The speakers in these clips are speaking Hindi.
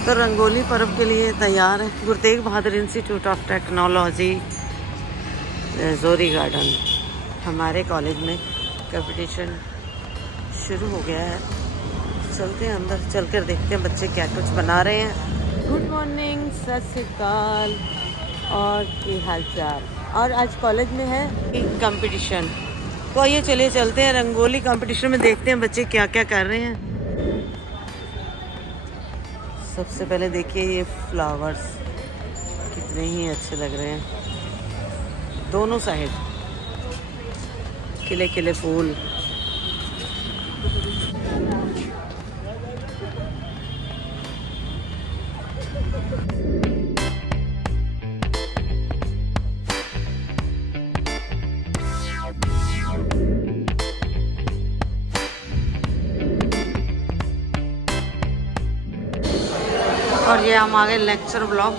तो रंगोली पर्व के लिए तैयार है। Guru Tegh Bahadur institute of technology जोरी गार्डन, हमारे कॉलेज में कंपटीशन शुरू हो गया है। चलते हैं अंदर, चलकर देखते हैं बच्चे क्या कुछ बना रहे हैं। गुड मॉर्निंग, सत श्री अकाल और की हाल चाल। और आज कॉलेज में है कंपटीशन, तो आइए चलिए चलते हैं रंगोली कंपटीशन में, देखते हैं बच्चे क्या क्या कर रहे हैं। सबसे पहले देखिए ये फ्लावर्स कितने ही अच्छे लग रहे हैं, दोनों साइड खिले खिले फूल। और ये हम आगे लेक्चर ब्लॉक।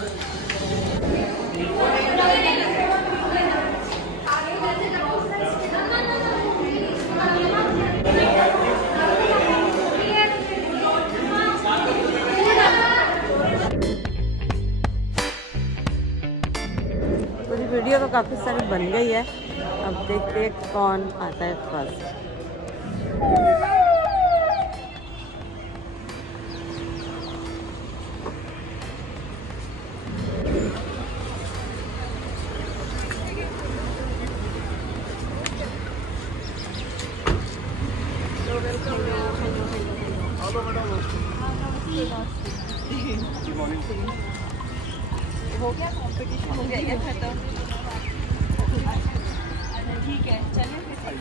पूरी वीडियो तो काफी सारी बन गई है, अब देखते हैं कौन आता है फर्स्ट। हो गया कंपटीशन, हो गया क्या खत्म? ठीक है, चलिए फिर।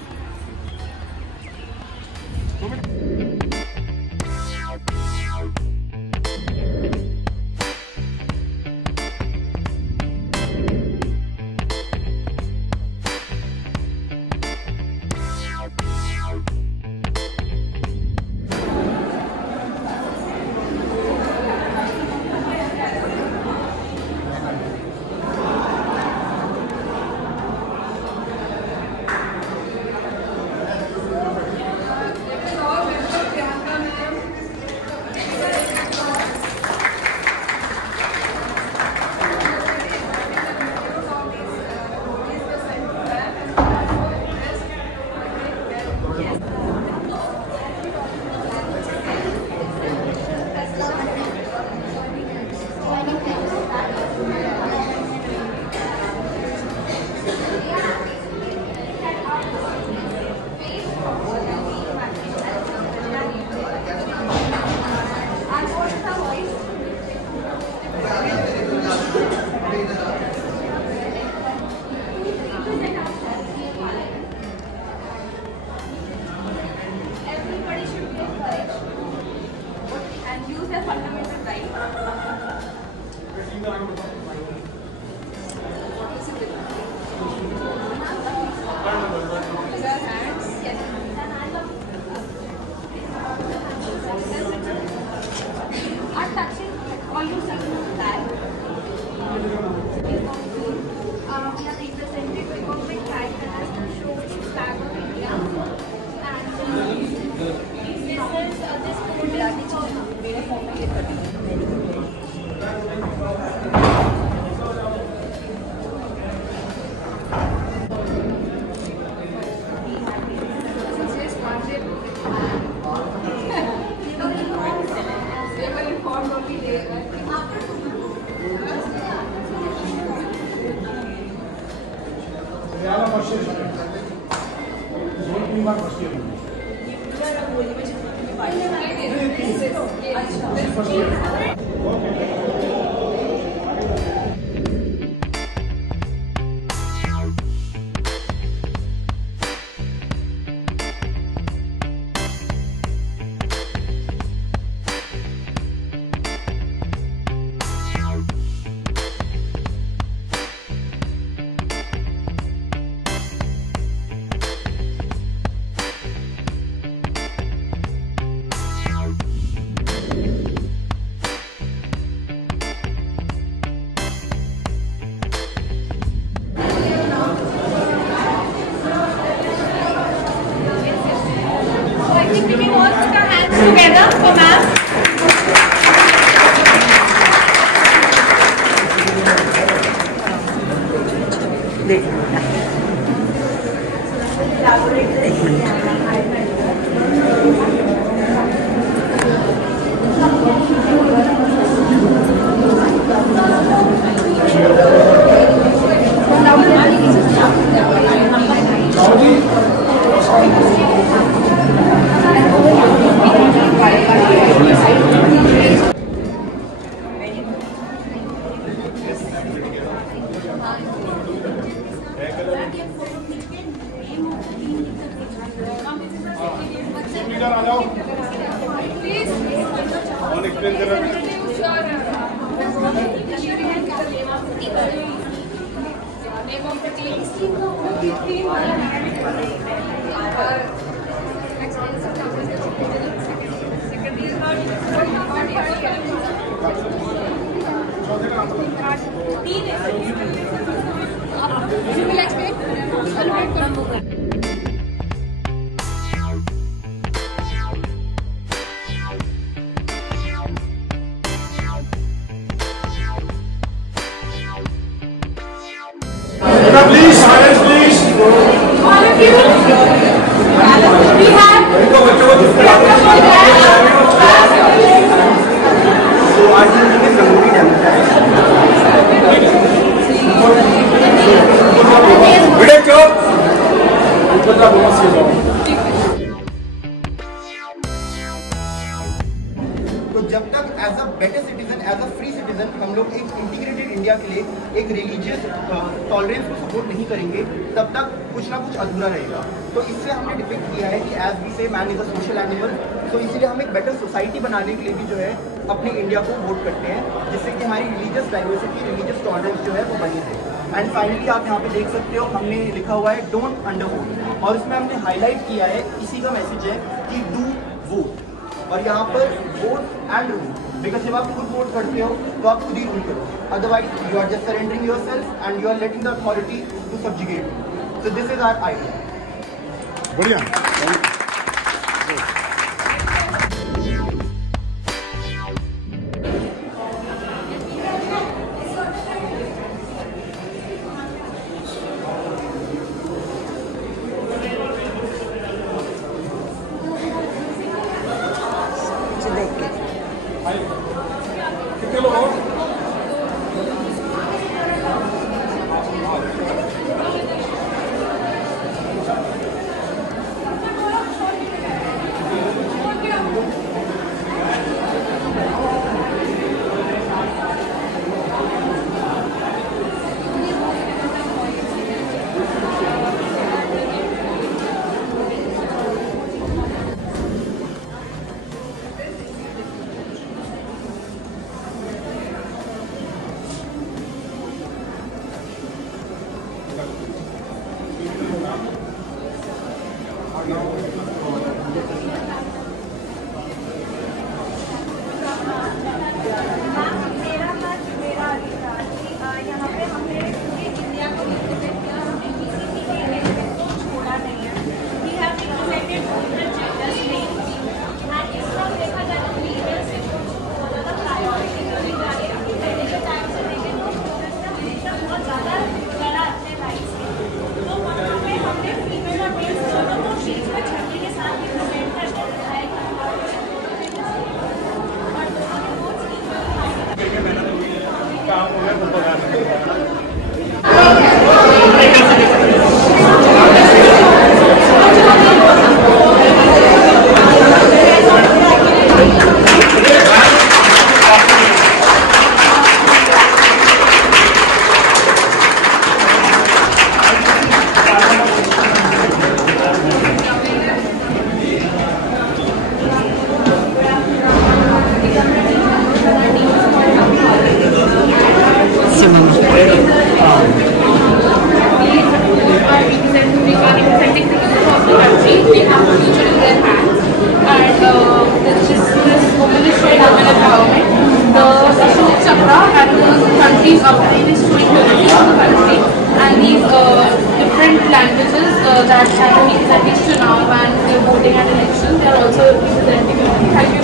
Please, silence, please. All of you, we have तो जब तक as a better citizen, as a free citizen हम लोग एक इंटीग्रेटेड इंडिया के लिए एक रिलीजियस टॉलरेंस को सपोर्ट नहीं करेंगे, तब तक कुछ ना कुछ अधूरा रहेगा। तो इससे हमने डिपिक्ट किया है कि एज वी से man is a social animal, तो इसीलिए हम एक बेटर सोसाइटी बनाने के लिए भी जो है अपने इंडिया को वोट करते हैं, जिससे कि हमारी रिलीजियस डाइवर्सिटी, रिलीजियस टॉलरेंस जो है वो बनी रहे। एंड फाइनली आप यहाँ पे देख सकते हो हमने लिखा हुआ है डोंट अंडर वोट, और इसमें हमने हाईलाइट किया है, इसी का मैसेज है कि डू वोट, और यहाँ पर वोट एंड रूल, बिकॉज जब आप खुद वोट करते हो तो आप खुद ही रूल करो, otherwise you are just surrendering yourself and you are letting the authority to subjugate you. So this is our idea. बढ़िया। कितने लोग और? that are representing Chunav and voting and elections. They are also representing. Thank you.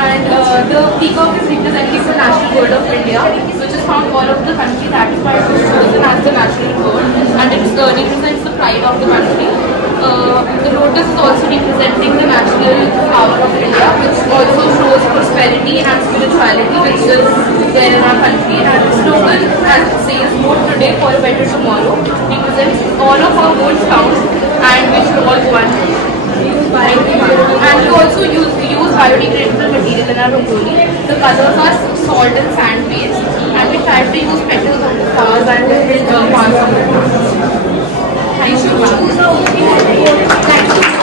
And the peacock is representing the national bird of India, which is found all over the country. That is why it was chosen as the national bird, and it represents the pride of the country. The lotus is also representing the national flower of India, which also shows prosperity and spirituality, which is there in our country. And its slogan, as it says, "Vote today for a better tomorrow," represents all of our votes count, and we should all go and vote. And we also use biodegradable material in our rangoli. The colors are salt and sand based, and we try to use petals of the flowers and different parts of the flowers. Thank you. Thank you.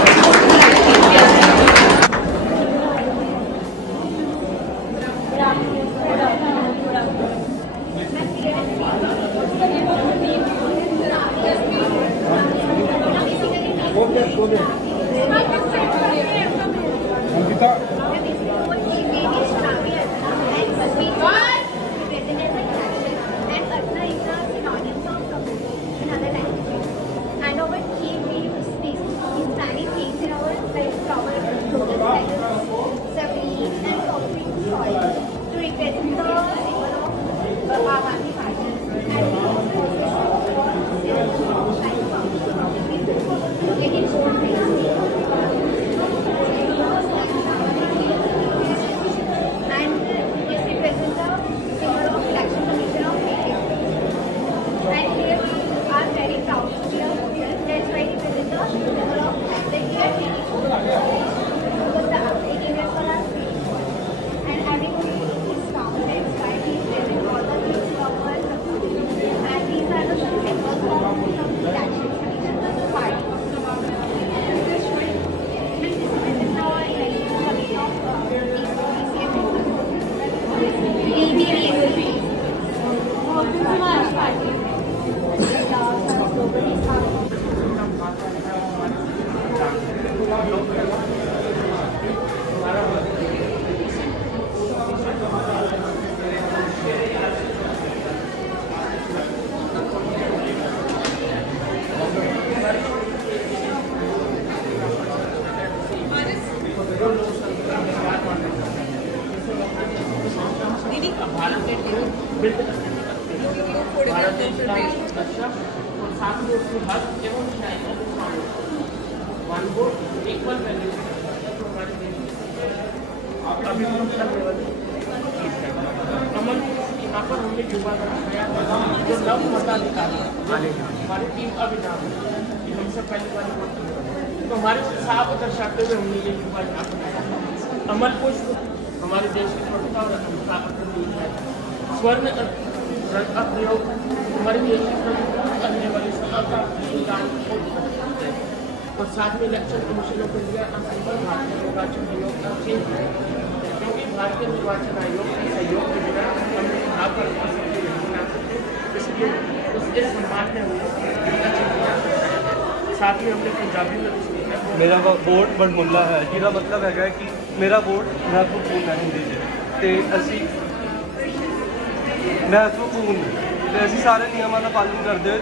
represents the symbol of Agandi party. यहाँ पर हमने युवा जो नव मताधिकार हमारी टीम का भी नाम है कि हमसे पहली बार तो हमारे साफ दर्शाते हुए हमने ये युवा यहाँ पर अमल पुष्प हमारे देश की स्वतंत्रता और अखंडता का प्रतीक है। स्वर्ण का प्रयोग हमारे देश की स्वतंत्रता करने वाली सफलता और साथ में इलेक्शन कमीशन ऑफ इंडिया असंभव भारतीय निर्वाचन आयोग का चिन्ह है, क्योंकि भारतीय निर्वाचन आयोग के सहयोग के बिना हम यहाँ पर इसलिए उसके सम्मान में हमने साथ ही हमने पंजाबी में मेरा वोट बनमुला है जिसका मतलब है कि मेरा वोट महत्वपूर्ण है हिंदी से असी महत्वपूर्ण ਤੇ ਅਸੀਂ ਸਾਰੇ ਨਿਯਮਾਂ ਦਾ ਪਾਲਣ ਕਰਦੇ ਹੋਏ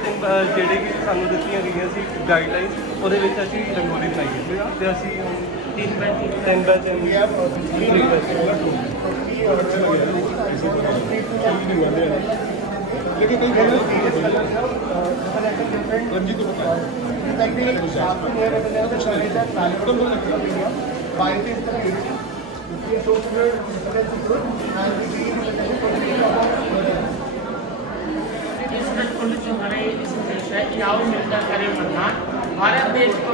ਜਿਹੜੇ ਕਿ ਸਾਨੂੰ ਦਿੱਤੀਆਂ ਗਈਆਂ ਸੀ ਗਾਈਡਲਾਈਨਸ ਉਹਦੇ ਵਿੱਚ ਅਸੀਂ ਰੰਗੋਲੀ ਬਣਾਈ ਹੈ ਤੇ ਅਸੀਂ 3 ਬੈਚ लेकिन कई रंजीत हमारे इस देश है कि आओ मिलकर करें मतदान भारत देश को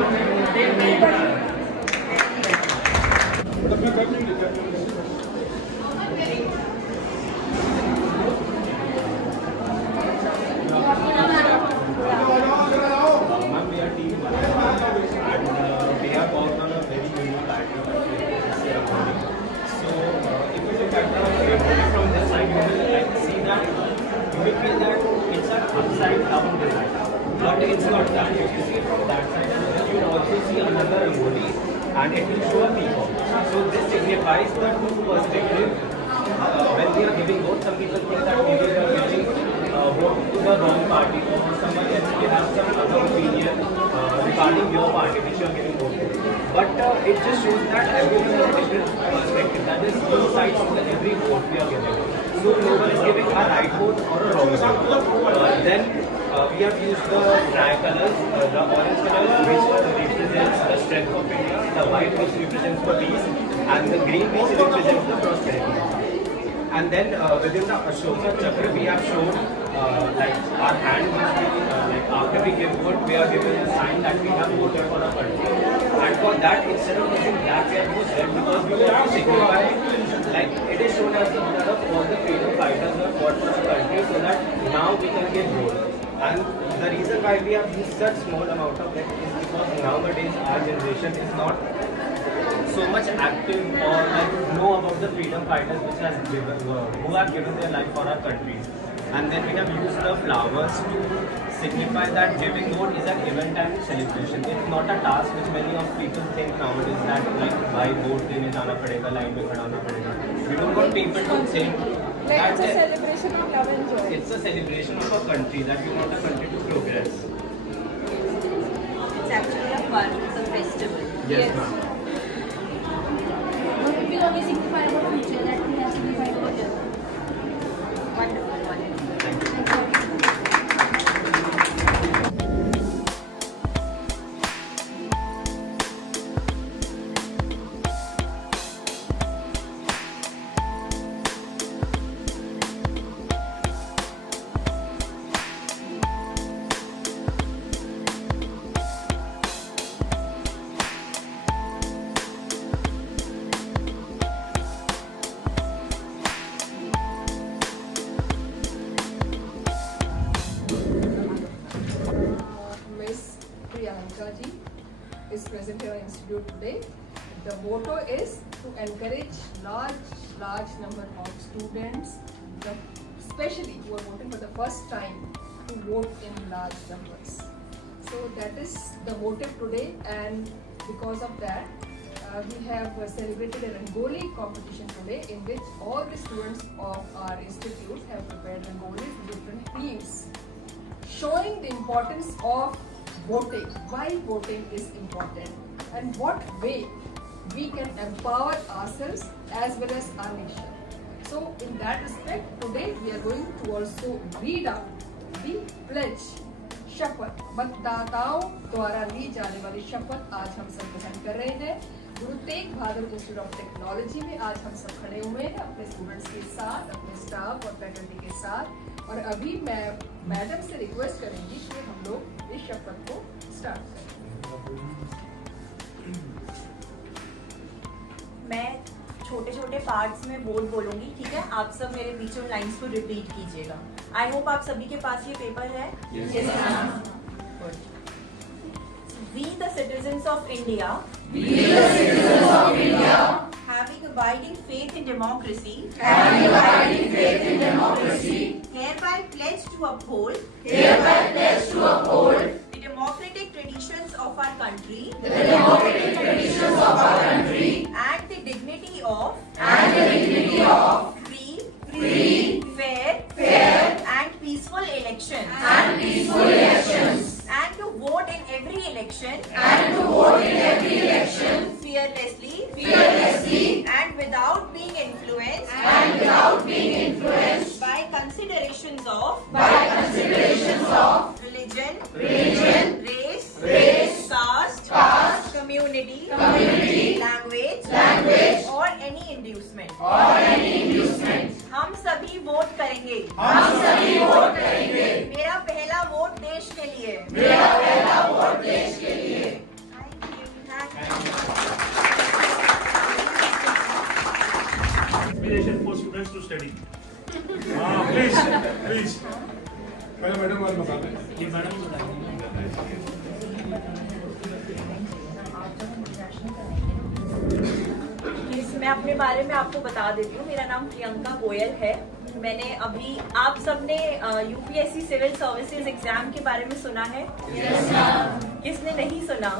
upside down design, but it's not that. If you see from that side, you will also see another rangoli, and it will show a peacock. So this signifies the two perspective. When we are giving vote, some people think that we are giving vote to the wrong party, or someone else may have some other opinion regarding your party which you are giving vote to. But it just shows that everyone has a different perspective. That is two sides of every vote we are giving. So no one is giving a right vote or a wrong vote. Then we have used the tricolors, the orange color which represents the strength of India, the white which represents the peace, and the green which represents the prosperity. And then within the Ashoka Chakra we have shown like our hand which we, like after we give vote we are given a sign that we have voted for our country. And for that instead of using black we have used red because we want to signify like it is shown as the blood of all the freedom fighters who have fought for the country so that now we can give vote. And the reason why we have used such small amount of red is because nowadays our generation is not so much active or like know about the freedom fighters which has given, who have given their life for our countries. And then we have used the flowers to signify that giving vote is an event and celebration. It's not a task which many of people think nowadays that like by vote dene jana padega, line mein khada hona padega. We don't want people to think that it's a celebration of love and joy. It's a celebration of a country, that we want a country to progress. It's actually a fun, it's a festival. Yes, ma'am. It will always signify our future, that we have signified our future. institute today. The motto is to encourage large number of students, especially who are voting for the first time, to vote in large numbers. So that is the motive today, and because of that, we have celebrated a Rangoli competition today, in which all the students of our institute have prepared Rangolis with different themes, showing the importance of voting, why voting is important, and what way we can empower ourselves as well as our nation. So in that respect, today we are going to also read out the pledge, शपथ, मतदाताओं द्वारा ली जाने वाली शपथ आज हम सब ग्रहण कर रहे हैं। Guru Tegh Bahadur institute of technology में आज हम सब खड़े हुए हैं अपने स्टूडेंट्स के साथ, अपने स्टाफ और फैकल्टी के साथ, और अभी मैं मैडम से रिक्वेस्ट करूंगी कि हम लोग इस शपथ को स्टार्ट करें। मैं छोटे छोटे पार्ट्स में बोल बोलूंगी, ठीक है? आप सब मेरे बीचों लाइंस को रिपीट कीजिएगा। आई होप आप सभी के पास ये पेपर है। Yes, ma'am. We the citizens of India, having abiding faith in democracy, hereby pledge to uphold the democratic traditions of our country, and the dignity of free, fair, and peaceful elections, and to vote in every election, fearlessly, and without being influenced, by considerations of religion, race, caste, community, language, or any inducement. हम सभी वोट करेंगे। मेरा पहला वोट देश के लिए। Inspiration for students to study. Please. Madam और बता दें। ये मैडम मैं अपने बारे में आपको बता देती हूँ। मेरा नाम प्रियंका गोयल है। मैंने अभी, आप सबने यूपीएससी सिविल सर्विसेज एग्जाम के बारे में सुना है? Yes, किसने नहीं सुना?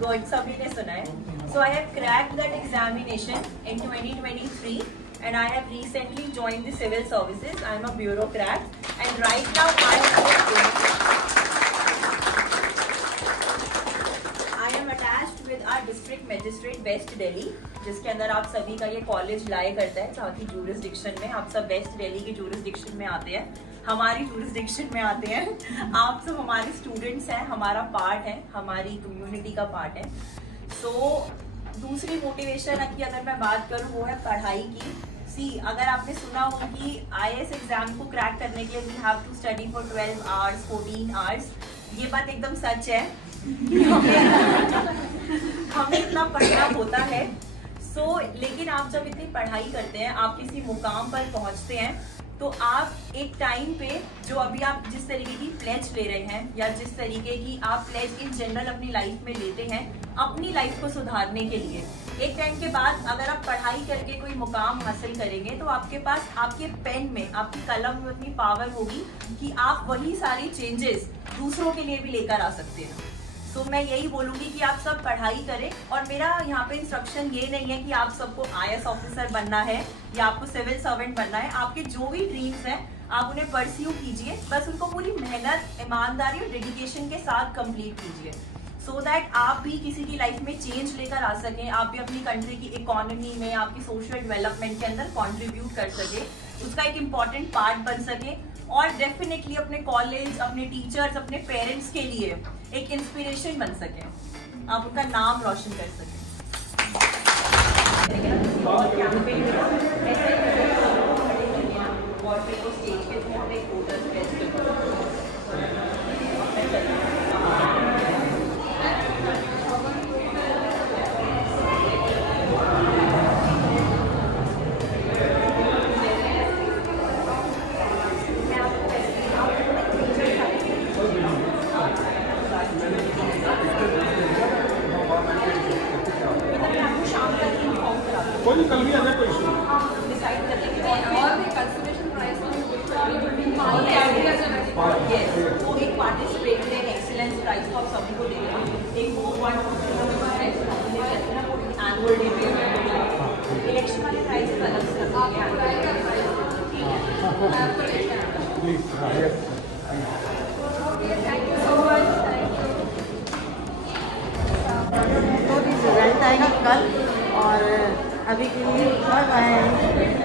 गुड, सभी ने सुना है। So I have cracked that examination in 2023 and I have recently joined the civil services. I am a bureaucrat and right now I am attached with our district magistrate West Delhi, जिसके अंदर आप सभी का ये कॉलेज लाया करता है, साथ ही जुरिस्डिक्शन में। आप सब वेस्ट दिल्ली की जुरिस्डिक्शन में आते हैं, हमारी जुरिस्डिक्शन में आते हैं। आप सब हमारे स्टूडेंट्स हैं, हमारा पार्ट है, हमारी कम्युनिटी का पार्ट है। सो दूसरी मोटिवेशन की अगर मैं बात करूँ वो है पढ़ाई की। अगर आपने सुना हो कि IAS एग्जाम को क्रैक करने के लिए we have to study for 12 hours 14 hours, ये बात एकदम सच है। हमें इतना पढ़ना होता है। लेकिन आप जब इतनी पढ़ाई करते हैं, आप किसी मुकाम पर पहुंचते हैं, तो आप एक टाइम पे जो अभी आप जिस तरीके की प्लेज ले रहे हैं या जिस तरीके की आप प्लेज इन जनरल अपनी लाइफ में लेते हैं अपनी लाइफ को सुधारने के लिए, एक टाइम के बाद अगर आप पढ़ाई करके कोई मुकाम हासिल करेंगे तो आपके पास आपके पेन में, आपकी कलम में उतनी पावर होगी कि आप वही सारी चेंजेस दूसरों के लिए भी लेकर आ सकते हैं। तो मैं यही बोलूंगी कि आप सब पढ़ाई करें, और मेरा यहाँ पे इंस्ट्रक्शन ये नहीं है कि आप सबको IAS ऑफिसर बनना है या आपको सिविल सर्वेंट बनना है। आपके जो भी ड्रीम्स हैं आप उन्हें परस्यू कीजिए, बस उनको पूरी मेहनत, ईमानदारी और डेडिकेशन के साथ कंप्लीट कीजिए, सो दैट आप भी किसी की लाइफ में चेंज लेकर आ सकें, आप भी अपनी कंट्री की इकोनॉमी में, आपकी सोशल डेवलपमेंट के अंदर कंट्रीब्यूट कर सके, उसका एक इम्पॉर्टेंट पार्ट बन सके, और डेफिनेटली अपने कॉलेज, अपने टीचर्स, अपने पेरेंट्स के लिए एक इंस्पिरेशन बन सके, आप उनका नाम रोशन कर सकें। लेंगे तो भी रिजल्ट आएगा कल, और अभी के लिए बाय बाय।